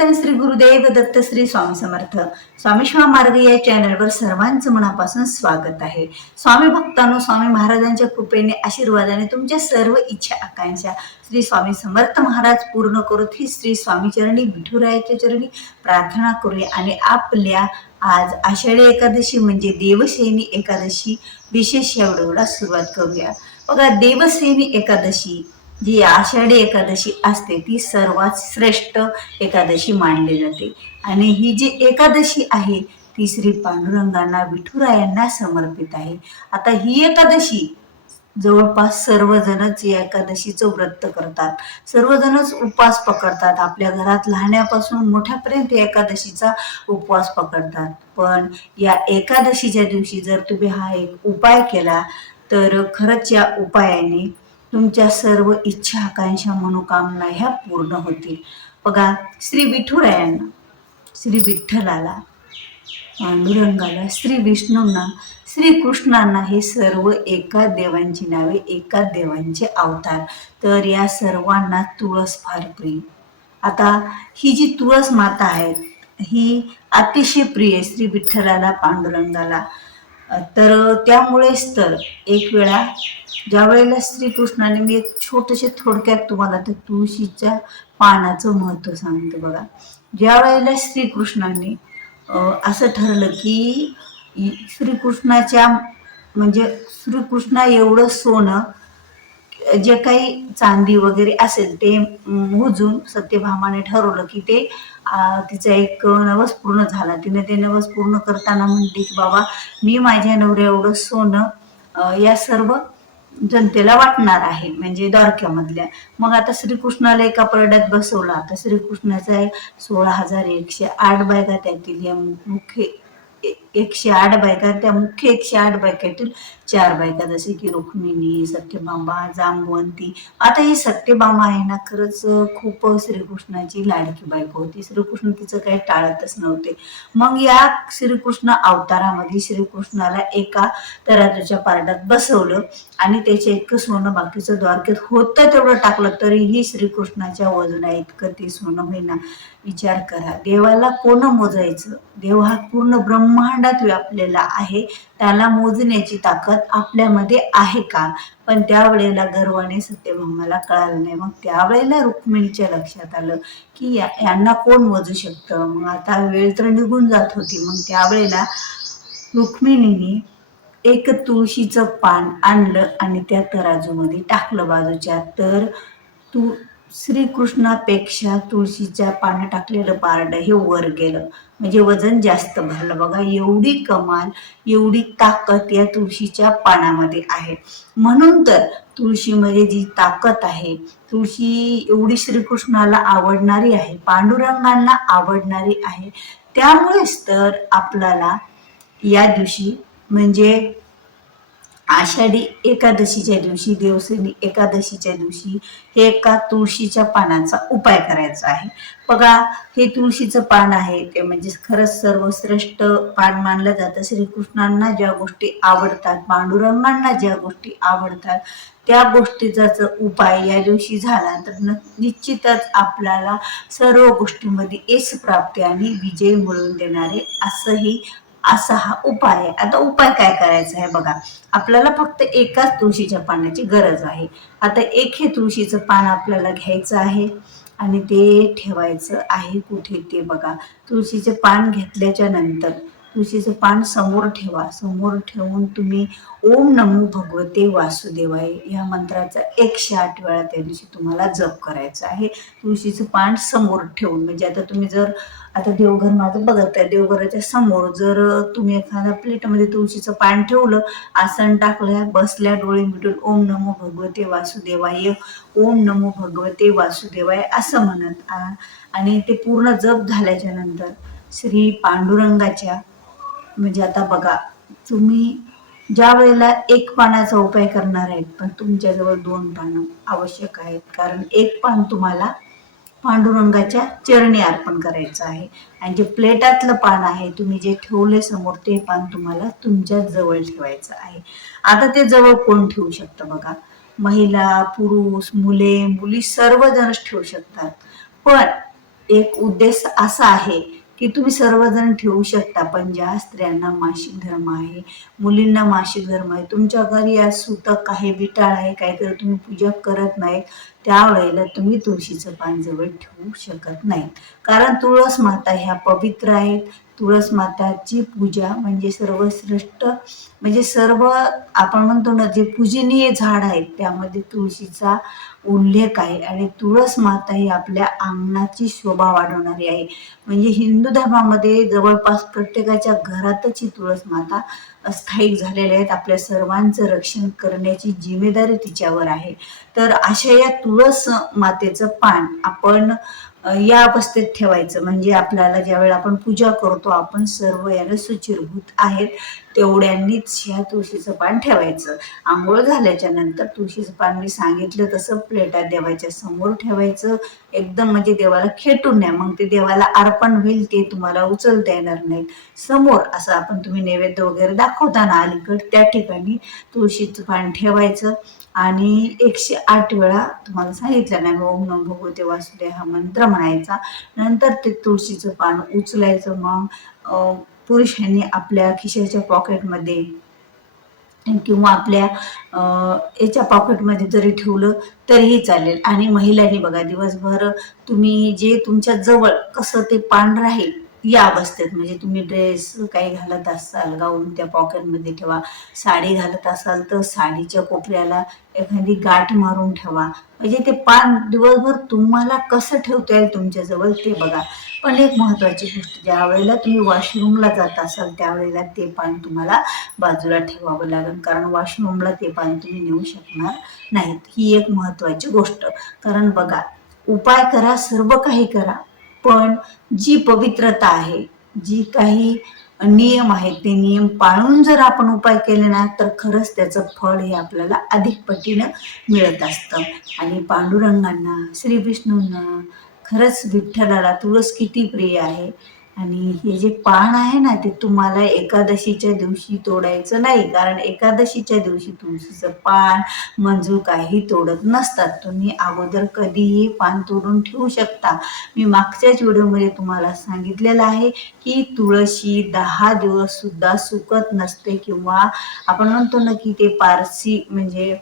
चिंतन श्री गुरुदेव दत्त श्री स्वामी समर्थ. स्वामी शिवा मार्ग या चॅनलवर सर्वांचं मनापासून स्वागत आहे. स्वामी भक्तांनो स्वामी महाराजांच्या कृपेने आशीर्वादाने तुमच्या सर्व इच्छा आकांक्षा श्री स्वामी समर्थ महाराज पूर्ण करूत. ही श्री स्वामी चरणी विठुरायाच्या चरणी प्रार्थना करूया आणि आपल्या आज आषाढी एकादशी म्हणजे देवसेनी एकादशी विशेष एवढा सुरुवात करूया. बघा देवसेनी एकादशी जी आषाढी एकादशी असते ती सर्वात श्रेष्ठ एकादशी मानली जाते. आणि ही जी एकादशी आहे ती श्री पांडुरंगांना विठुरायांना समर्पित आहे. आता ही एकादशी जवळपास सर्वजणच या एकादशीचं व्रत करतात. सर्वजणच उपवास पकडतात. आपल्या घरात लहान्यापासून मोठ्यापर्यंत एकादशीचा उपवास पकडतात. पण या एकादशीच्या दिवशी जर तुम्ही हा एक उपाय केला तर खरंच या उपायाने तुमच्या सर्व इच्छा आकांक्षा मनोकामना ह्या पूर्ण होतील. बघा श्री विठुरायांना श्री विठ्ठलाला पांडुरंगाला श्री विष्णूंना श्री कृष्णांना हे सर्व एका देवांची नावे एका देवांचे अवतार. तर या सर्वांना तुळस फार प्रिय. आता ही जी तुळस माता आहे ही अतिशय प्रिय श्री विठ्ठलाला पांडुरंगाला. तर त्यामुळेच तर एक वेळा ज्या वेळेला श्रीकृष्णाने मी एक छोटेसे थोडक्यात तुम्हाला त्या तुळशीच्या पानाचं महत्त्व सांगते बघा. ज्या वेळेला श्रीकृष्णाने असं ठरलं की श्रीकृष्णाच्या म्हणजे श्रीकृष्णा एवढं सोनं जे काही चांदी वगैरे असेल ते मोजून सत्यभामाने ठरवलं की ते तिचा एक नवस पूर्ण झाला. तिने ते नवस पूर्ण करताना म्हणते की बाबा मी माझ्या नवऱ्या एवढं सोनं या सर्व जनतेला वाटणार आहे म्हणजे द्वारक्यामधल्या मग आता श्रीकृष्णाला एका परड्यात बसवलं. आता श्रीकृष्णाचा सोळा हजार एकशे आठ बायका त्यातील या मुख्य एकशे आठ बायका त्या मुख्य एकशे आठ बायकातील चार बायका जसे की रुक्मिणी सत्यभामा जांबवंती. आता ही सत्यभामा आहे ना खरंच खूप श्रीकृष्णाची लाडकी बायको होती. श्रीकृष्ण तिचं काही टाळतच नव्हते. मग या श्रीकृष्ण अवतारामध्ये श्रीकृष्णाला एका तराजूच्या पारडात बसवलं आणि त्याचे इतकं सोनं बाकीचं द्वारकेत होतं तेवढं टाकलं तरीही श्रीकृष्णाच्या वजना इतकं ते सोनं होईना. विचार करा देवाला कोण मोजायचं? देव हा पूर्ण ब्रह्मांडात व्यापलेला आहे. त्याला मोजण्याची ताकद आपल्यामध्ये आहे का? पण त्यावेळेला गर्वाने सत्यभामाला कळालं नाही. मग त्यावेळेला रुक्मिणीच्या लक्षात आलं की या यांना कोण मोजू शकतं? मग आता वेळ तर निघून जात होती. मग त्यावेळेला रुक्मिणीने एक तुळशीचं पान आणलं आणि त्या तराजूमध्ये टाकलं बाजूच्या. तर तू श्रीकृष्णापेक्षा तुळशीच्या पानं टाकलेलं पारड हे वर गेलं. म्हणजे वजन जास्त भरलं. बघा एवढी कमाल एवढी ताकद या तुळशीच्या पानामध्ये आहे. म्हणून तर तुळशीमध्ये जी ताकद आहे तुळशी एवढी श्रीकृष्णाला आवडणारी आहे पांडुरंगांना आवडणारी आहे. त्यामुळेच तर आपल्याला या दिवशी म्हणजे आषाढी एकादशीच्या दिवशी देवसेनी एकादशीच्या दिवशी हे एका तुळशीच्या पानांचा उपाय करायचा आहे. बघा हे तुळशीचं पान आहे ते म्हणजे खरंच सर्वश्रेष्ठ पान मानलं जातं. श्रीकृष्णांना ज्या गोष्टी आवडतात पांडुरंगांना ज्या गोष्टी आवडतात त्या गोष्टीचा जर उपाय या दिवशी झाला तर न- निश्चितच आपल्याला सर्व गोष्टींमध्ये यश प्राप्ती आणि विजय मिळवून देणारे असंही असा हा उपाय आहे. आता उपाय काय करायचा आहे बघा. आपल्याला फक्त एकाच तुळशीच्या पानाची गरज आहे. आता एक हे तुळशीचं पान आपल्याला घ्यायचं आहे आणि ते ठेवायचं आहे कुठे ते बघा. तुळशीचे पान घेतल्याच्या नंतर तुळशीचं पान समोर ठेवा. समोर ठेवून तुम्ही ओम नमो भगवते वासुदेवाय या मंत्राचा एकशे आठ वेळा त्या दिवशी तुम्हाला जप करायचा आहे. तुळशीचं पान समोर ठेवून. म्हणजे आता तुम्ही जर आता देवघर माझं बघत आहे देवघराच्या समोर जर तुम्ही एखाद्या प्लेटमध्ये तुळशीचं पान ठेवलं आसन टाकलं बसल्या डोळे मिटून ओम नमो भगवते वासुदेवाय ओम नमो भगवते वासुदेवाय असं म्हणत. आणि ते पूर्ण जप झाल्याच्यानंतर श्री पांडुरंगाच्या म्हणजे आता बघा तुम्ही ज्या वेळेला एक पानाचा उपाय करणार आहेत पण तुमच्याजवळ दोन पानं आवश्यक आहेत. कारण एक पान तुम्हाला पांडुरंगाच्या चरणी अर्पण करायचं आहे. आणि जे प्लेटातलं पान आहे तुम्ही जे ठेवले समोर ते पान तुम्हाला तुमच्या जवळ ठेवायचं आहे. आता ते जवळ कोण ठेवू शकतं बघा? महिला पुरुष मुले मुली सर्वजणच ठेवू शकतात. पण एक उद्देश असा आहे की तुम्ही सर्वजण ठेवू शकता पण ज्या स्त्रियांना मासिक धर्म आहे मुलींना मासिक धर्म आहे तुमच्या घरी आज सुतक आहे विटाळ आहे काहीतरी तुम्ही पूजा करत नाहीत त्यावेळेला तुम्ही तुळशीचं पान जवळ ठेवू शकत नाही कारण तुळस माता ह्या पवित्र आहेत तुळस माताची पूजा म्हणजे सर्वश्रेष्ठ म्हणजे सर्व आपण म्हणतो ना जे पूजनीय झाड आहेत त्यामध्ये तुळशीचा उल्लेख आहे. आणि तुळस माता ही आपल्या अंगणाची शोभा वाढवणारी आहे. म्हणजे हिंदू धर्मामध्ये जवळपास प्रत्येकाच्या घरातच ही तुळस माता स्थायिक झालेल्या आहेत. आपल्या सर्वांचं रक्षण करण्याची जिम्मेदारी तिच्यावर आहे. तर अशा या तुळस मातेचं पान आपण या अवस्थेत ठेवायचं. म्हणजे आपल्याला ज्यावेळेला आपण पूजा करतो आपण सर्व याला सुचिरभूत आहेत. तेवढ्यांनीच ह्या तुळशीचं पान ठेवायचं. आंघोळ झाल्याच्यानंतर तुळशीचं पान मी सांगितलं तसं प्लेटात देवाच्या समोर ठेवायचं. एकदम म्हणजे देवाला खेटून नाही मग ते देवाला अर्पण होईल ते तुम्हाला उचलता येणार नाही समोर असं आपण तुम्ही नैवेद्य वगैरे दाखवताना अलीकड त्या ठिकाणी तुळशीचं पान ठेवायचं. आणि एकशे आठ वेळा तुम्हाला सांगितलं नाही ओम नम भगवते वासुदेव हा मंत्र म्हणायचा. नंतर ते तुळशीचं पान उचलायचं मग पुरुषांनी आपल्या खिशाच्या पॉकेटमध्ये किंवा आपल्या याच्या पॉकेटमध्ये जरी ठेवलं तरीही चालेल. आणि महिलांनी बघा दिवसभर तुम्ही जे तुमच्या जवळ कसं ते पान राहील या अवस्थेत म्हणजे तुम्ही ड्रेस काही घालत असाल गाऊन त्या पॉकेटमध्ये ठेवा. साडी घालत असाल तर साडीच्या कोपऱ्याला एखादी गाठ मारून ठेवा. म्हणजे ते पान दिवसभर तुम्हाला कसं ठेवता येईल तुमच्याजवळ ते बघा. पण एक महत्वाची गोष्ट ज्या वेळेला तुम्ही वॉशरूमला जात असाल त्यावेळेला ते पान तुम्हाला बाजूला ठेवावं लागेल. कारण वॉशरूमला ते पान तुम्ही नेऊ शकणार नाहीत. ही एक महत्वाची गोष्ट. कारण बघा उपाय करा सर्व काही करा. पण जी पवित्रता आहे जी काही नियम आहेत ते नियम पाळून जर आपण उपाय केले ना तर खरंच त्याचं फळ हे आपल्याला अधिक पटीनं मिळत असतं. आणि पांडुरंगांना श्रीविष्णूंना खरंच विठ्ठलाला तुळस किती प्रिय आहे. आणि हे जे पान आहे ना ते तुम्हाला एकादशीच्या दिवशी तोडायचं नाही. कारण एकादशीच्या दिवशी तुळशीचं पान मंजूर काही तोडत नसतात. तुम्ही अगोदर कधीही पान तोडून ठेवू शकता. मी मागच्याच व्हिडिओमध्ये तुम्हाला सांगितलेलं आहे की तुळशी दहा दिवस सुद्धा सुकत नसते किंवा आपण म्हणतो ना की ते पारसी म्हणजे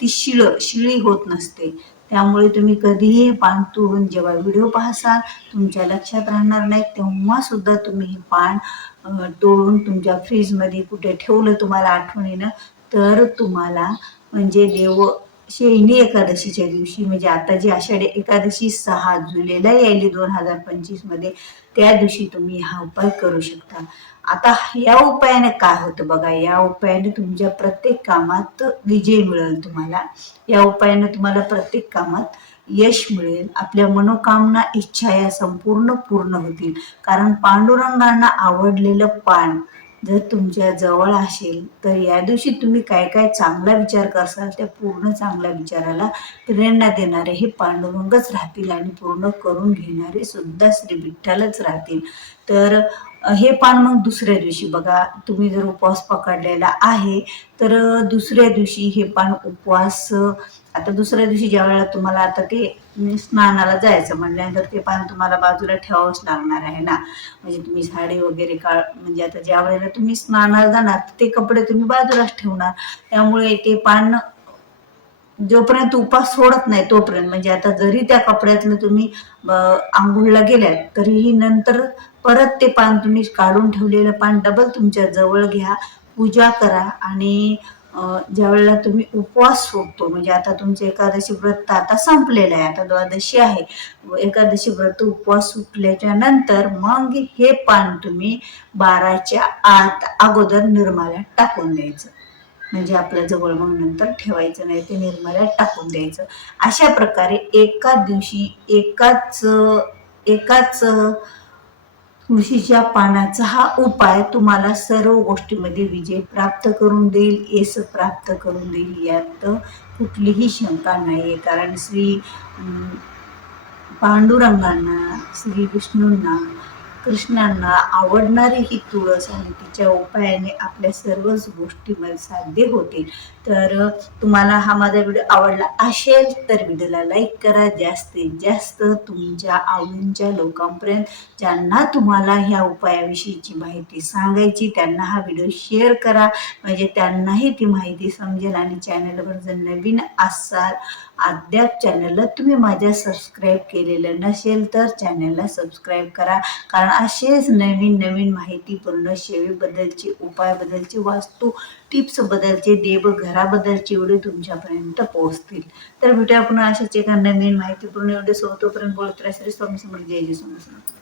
ती शिळ शिळी होत नसते. त्यामुळे तुम्ही कधीही हे पान तोडून जेव्हा व्हिडिओ पाहसाल तुमच्या लक्षात राहणार नाही तेव्हा सुद्धा तुम्ही हे पान तोडून तुमच्या फ्रीजमध्ये कुठे ठेवलं तुम्हाला आठवणीनं तर तुम्हाला म्हणजे देव शेणी एकादशीच्या दिवशी म्हणजे आता जी आषाढी एकादशी सहा जुलैला यायली दोन हजार पंचवीसमध्ये त्या दिवशी तुम्ही हा उपाय करू शकता. आता या उपायाने काय होतं बघा या उपायाने तुमच्या प्रत्येक कामात विजय मिळेल तुम्हाला. या उपायाने तुम्हाला प्रत्येक कामात यश मिळेल. आपल्या मनोकामना इच्छा या संपूर्ण पूर्ण होतील. कारण पांडुरंगांना आवडलेलं पान जर तुमच्या जवळ असेल तर या दिवशी तुम्ही काय काय चांगला विचार करसाल त्या पूर्ण चांगल्या विचाराला प्रेरणा देणारे हे पांडुरंगच राहतील आणि पूर्ण करून घेणारे सुद्धा श्री विठ्ठलच राहतील. तर हे पान मग दुसऱ्या दिवशी बघा. तुम्ही जर उपवास पकडलेला आहे तर दुसऱ्या दिवशी हे पान उपवास आता दुसऱ्या दिवशी ज्या वेळेला तुम्हाला आता ते अम, स्नानाला जायचं म्हणल्यानंतर ते पान तुम्हाला बाजूला ठेवावंच लागणार आहे ना. म्हणजे तुम्ही साडी वगैरे काळ म्हणजे आता ज्या वेळेला तुम्ही स्नानाला जाणार ते कपडे तुम्ही बाजूलाच ठेवणार. त्यामुळे ते पान जोपर्यंत उपास सोडत नाही तोपर्यंत म्हणजे आता जरी त्या कपड्यातलं तुम्ही आंघोळला गेल्यात तरीही नंतर परत ते पान तुम्ही काढून ठेवलेलं पान डबल तुमच्या जवळ घ्या पूजा करा आणि ज्यावेळेला ज्या वेळेला तुम्ही उपवास सोडतो म्हणजे आता तुमचे एकादशी व्रत आता संपलेलं आहे आता द्वादशी आहे एकादशी व्रत उपवास सुटल्याच्या नंतर मग हे पान तुम्ही बाराच्या आत अगोदर निर्माल्यात टाकून द्यायचं. म्हणजे आपल्या जवळ मग नंतर ठेवायचं नाही ते निर्माल्यात टाकून द्यायचं. अशा प्रकारे एका दिवशी एकाच एकाच तुळशीच्या पानाचा हा उपाय तुम्हाला सर्व गोष्टीमध्ये विजय प्राप्त करून देईल यश प्राप्त करून देईल. यात कुठलीही शंका नाही आहे कारण श्री पांडुरंगांना श्री विष्णूंना कृष्णांना आवडणारी ही तुळस आणि तिच्या उपायाने आपल्या सर्वच गोष्टीमध्ये साध्य होतील. तर तुम्हाला हा माझा व्हिडिओ आवडला असेल तर व्हिडिओला लाईक करा. जास्तीत जास्त तुमच्या आवडींच्या लोकांपर्यंत ज्यांना तुम्हाला ह्या उपायाविषयीची माहिती सांगायची त्यांना हा व्हिडिओ शेअर करा. म्हणजे त्यांनाही ती माहिती समजेल आणि चॅनलवर जर नवीन असाल अद्याप चॅनलला तुम्ही माझ्या सबस्क्राईब केलेलं नसेल तर चॅनलला सबस्क्राईब करा. कारण असेच नवीन नवीन माहितीपूर्ण सेवेबद्दलची उपाय बदलची वास्तू टिप्स बदलचे देव घराबद्दलचे व्हिडिओ तुमच्यापर्यंत पोहोचतील. तर भेटूया पुन्हा अशाच एका नवीन माहितीपूर्ण एवढे सोबतोपर्यंत बोलत राहा. श्री स्वामी समोर जय जय स्वामी समर्थ.